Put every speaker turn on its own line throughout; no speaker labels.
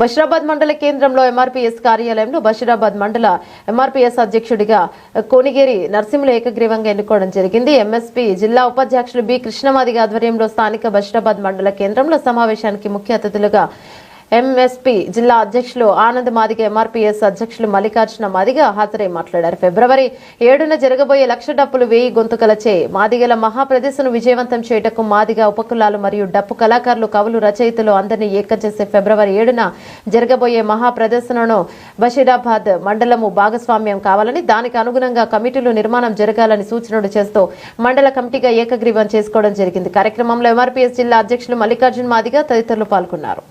బషీరాబాద్ మండల కేంద్రంలో ఎంఆర్పీఎస్ కార్యాలయంలో బషీరాబాద్ మండల ఎంఆర్పీఎస్ అధ్యక్షుడిగా కోనిగేరి నర్సింహులు ఏకగ్రీవంగా ఎన్నుకోవడం జరిగింది. ఎంఎస్పీ జిల్లా ఉపాధ్యక్షులు బి కృష్ణమాదిగ ఆధ్వర్యంలో స్థానిక బషీరాబాద్ మండల కేంద్రంలో సమావేశానికి ముఖ్య అతిథులుగా ఎంఎస్పీ జిల్లా అధ్యక్షులు ఆనంద్ మాదిగ ఎంఆర్పీఎస్ అధ్యక్షులు మల్లికార్జున మాదిగ హాజరై మాట్లాడారు. ఫిబ్రవరి ఏడున జరగబోయే లక్ష డప్పులు వేయి గొంతుకలచే మాదిగల మహాప్రదర్శన విజయవంతం చేయటకు మాదిగ ఉపకులాలు మరియు డప్పు కళాకారులు కవులు రచయితలు అందరినీ ఏకం చేసే ఫిబ్రవరి ఏడున జరగబోయే మహాప్రదర్శనను బషీరాబాద్ మండలము భాగస్వామ్యం కావాలని దానికి అనుగుణంగా కమిటీలు నిర్మాణం జరగాలని సూచనలు చేస్తూ మండల కమిటీగా ఏకగ్రీవం చేసుకోవడం జరిగింది. కార్యక్రమంలో ఎంఆర్పీఎస్ జిల్లా అధ్యక్షులు మల్లికార్జున మాదిగ తదితరులు పాల్గొన్నారు.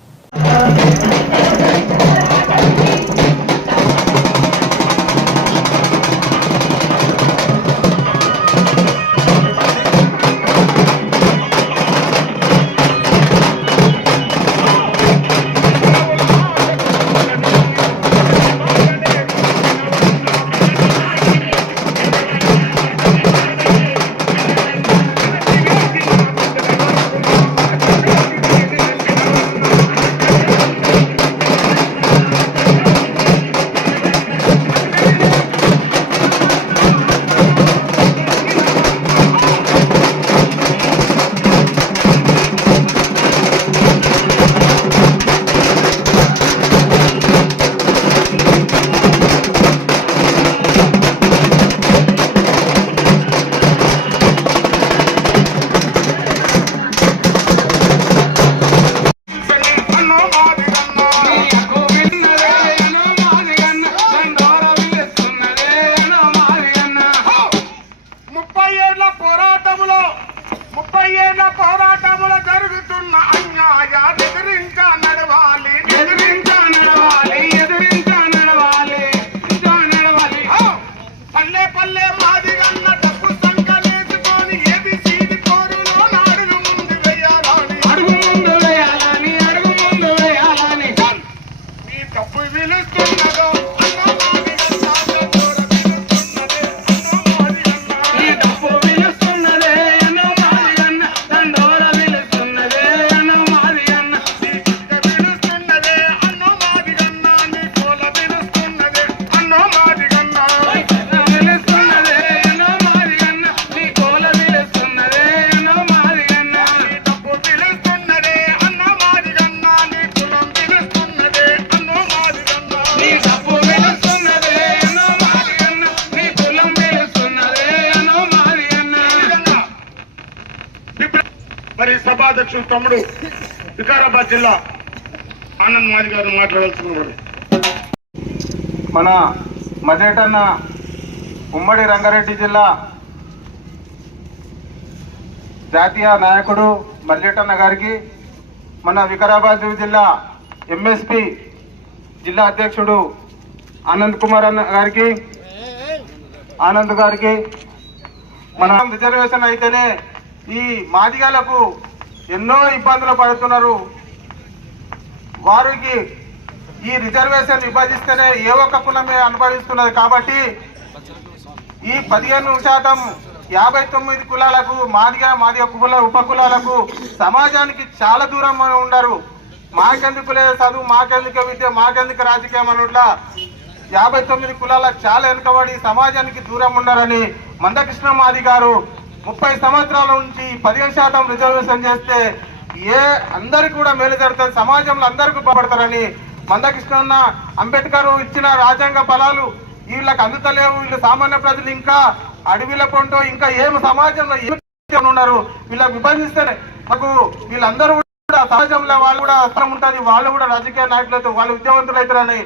మరి సభాధ్యక్షుడు తమ్ముడు వికారాబాద్ జిల్లా ఆనంద్ మాది గారు మాట్లాడాల్సిన
మన మజేటన్న ఉమ్మడి రంగారెడ్డి జిల్లా జాతీయ నాయకుడు మల్లేటన్న గారికి మన వికారాబాద్ జిల్లా ఎంఎస్పి జిల్లా అధ్యక్షుడు ఆనంద్ కుమార్ అన్న గారికి ఆనంద్ గారికి మన రిజర్వేషన్ అయితేనే ఈ మాదిగాలకు ఎన్నో ఇబ్బందులు పడుతున్నారు. వారికి ఈ రిజర్వేషన్ విభజిస్తేనే ఏ ఒక్క కులమే అనుభవిస్తున్నది కాబట్టి ఈ పదిహేను శాతం యాభై తొమ్మిది కులాలకు మాదిగా మాదిగ కుల ఉపకులాలకు సమాజానికి చాలా దూరం ఉండరు. మాకెందుకు లేదు చదువు మాకెందుకు విద్య మాకెందుకు రాజకీయం అనుట్లా యాభై తొమ్మిది కులాలకు చాలా వెనుకబడి సమాజానికి దూరం ఉన్నారని మందకృష్ణ మాది గారు ముప్పై సంవత్సరాల నుంచి పదిహేను శాతం రిజర్వేషన్ చేస్తే ఏ అందరికి కూడా మేలు జరుగుతుంది. సమాజంలో అందరికీ ఉపయోగపడతారని మందకృష్ణ అంబేద్కర్ ఇచ్చిన రాజ్యాంగ ఫలాలు వీళ్ళకి అందుతలేవు. వీళ్ళు సామాన్య ప్రజలు ఇంకా అడవిల పొంటో ఇంకా ఏం సమాజంలో ఏమి ఉన్నారు వీళ్ళకి విభజిస్తే మాకు వీళ్ళందరూ కూడా సమాజంలో వాళ్ళు కూడా అవసరం ఉంటుంది. వాళ్ళు కూడా రాజకీయ నాయకులతో వాళ్ళు విద్యావంతులు అవుతారని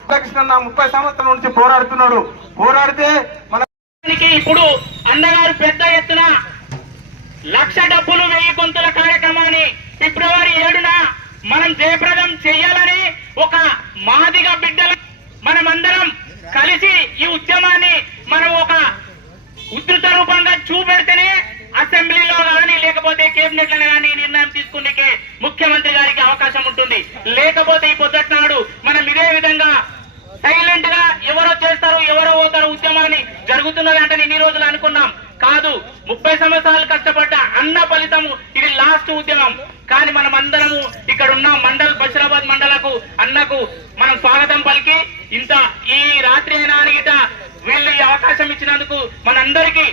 మందకృష్ణ ముప్పై సంవత్సరాల నుంచి పోరాడుతున్నాడు. పోరాడితే మన
ఇప్పుడు అన్నగారు పెద్ద ఎత్తున లక్ష డబ్బులు వెయ్యి గొంతుల కార్యక్రమాన్ని ఫిబ్రవరి ఏడున మనం జయప్రదం చెయ్యాలని ఒక మాదిగా బిడ్డలు మనమందరం కలిసి ఈ ఉద్యమాన్ని మనం ఒక ఉధృత రూపంగా చూపెడితేనే అసెంబ్లీలో కానీ లేకపోతే కేబినెట్ కానీ నిర్ణయం తీసుకునే ముఖ్యమంత్రి గారికి అవకాశం ఉంటుంది లేకపోతే ఈ పొద్దుట నాడు మనం ఇదే విధంగా సైలెంట్గా ఎవరో చేస్తారు ఎవరో అన్ని రోజులు అనుకున్నాం? కాదు ముప్పై సంవత్సరాలు కష్టపడ్డ అన్న ఫలితము ఇది లాస్ట్ ఉద్యమం. కానీ మనం అందరము ఇక్కడ ఉన్న మండల్ బషీరాబాద్ మండలకు అన్నకు మనం స్వాగతం పలికి ఇంత ఈ రాత్రి అయినా అనిగిట వీళ్ళు ఈ అవకాశం ఇచ్చినందుకు మనందరికీ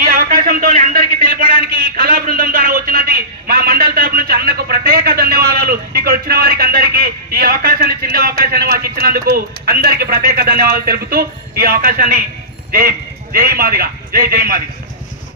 ఈ అవకాశంతో అందరికీ తెలపడానికి ఈ కళా బృందం ద్వారా వచ్చినది మా మండల తరపు నుంచి అన్నకు ప్రత్యేక ధన్యవాదాలు. ఇక్కడ వచ్చిన వారికి అందరికీ ఈ అవకాశాన్ని చిన్న అవకాశాన్ని మాకు ఇచ్చినందుకు అందరికీ ప్రత్యేక ధన్యవాదాలు తెలుపుతూ ఈ అవకాశాన్ని జై జై మాదిగా జై జై మాదిగా